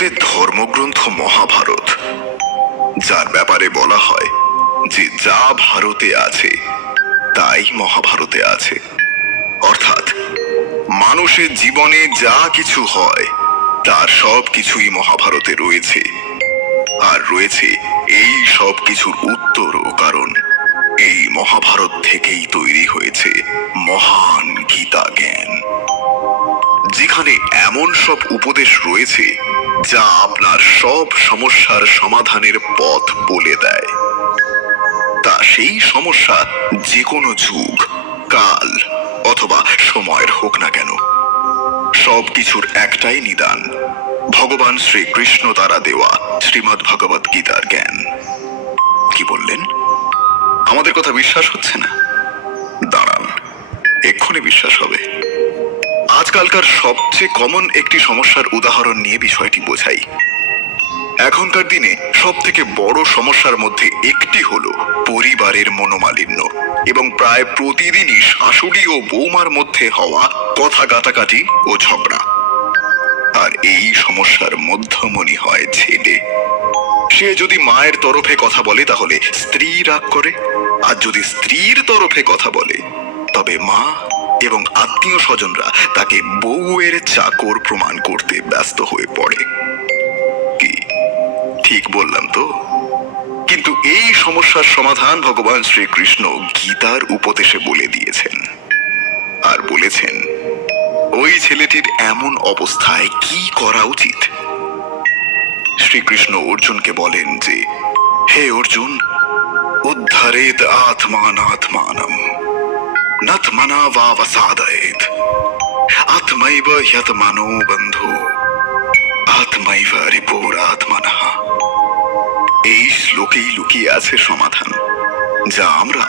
হিন্দুদের ধর্মগ্রন্থ মহাভারত, যার ব্যাপারে বলা হয় যে যা ভারতে আছে তাই মহাভারতে আছে। অর্থাৎ মানুষের জীবনে যা কিছু হয় তার সব কিছুই মহাভারতে রয়েছে। আর রয়েছে এই সব কিছুর উত্তরও, কারণ এই মহাভারত থেকেই তৈরি হয়েছে মহান গীতা জ্ঞান, যেখানে এমন সব উপদেশ রয়েছে যা আপনার সব সমস্যার সমাধানের পথ বলে দেয়। তা সেই সমস্যা যে কোনো যুগ, কাল অথবা সময়ের হোক না কেন, সব কিছুর একটাই নিদান, ভগবান শ্রীকৃষ্ণ দ্বারা দেওয়া শ্রীমদ্ ভগবত গীতার জ্ঞান। কি বললেন? আমাদের কথা বিশ্বাস হচ্ছে না? দাঁড়ান, এক্ষুনি বিশ্বাস হবে। আজকালকার সবচেয়ে কমন একটি সমস্যার উদাহরণ নিয়ে বিষয়টি বোঝাই। এখনকার দিনে সব থেকে বড় সমস্যার মধ্যে একটি হলো পরিবারের মনোমালিন্য, এবং প্রায় প্রতিদিনই শাশুড়ি ও বৌমার মধ্যে হওয়া কথা কাটাকাটি ও ঝগড়া। আর এই সমস্যার মধ্যমণি হয় ছেলে। সে যদি মায়ের তরফে কথা বলে তাহলে স্ত্রী রাগ করে, আর যদি স্ত্রীর তরফে কথা বলে তবে মা এবং আত্মীয় স্বজনরা তাকে বউয়ের চাকর প্রমাণ করতে ব্যস্ত হয়ে পড়ে। কি ঠিক বললাম তো? কিন্তু এই সমস্যার সমাধান ভগবান শ্রীকৃষ্ণ গীতার উপদেশে বলে দিয়েছেন। আর বলেছেন ওই ছেলেটির এমন অবস্থায় কি করা উচিত। শ্রীকৃষ্ণ অর্জুনকে বলেন যে, হে অর্জুন, উদ্ধারেত আত্মানাত্মানম নতমনা বাবসাদয়েত আত্মৈব হ্যতমানো বন্ধু আত্মৈব রিপুরাত্মনঃ। এই শ্লোকেই লুকিয়ে আছে সমাধান, যা আমরা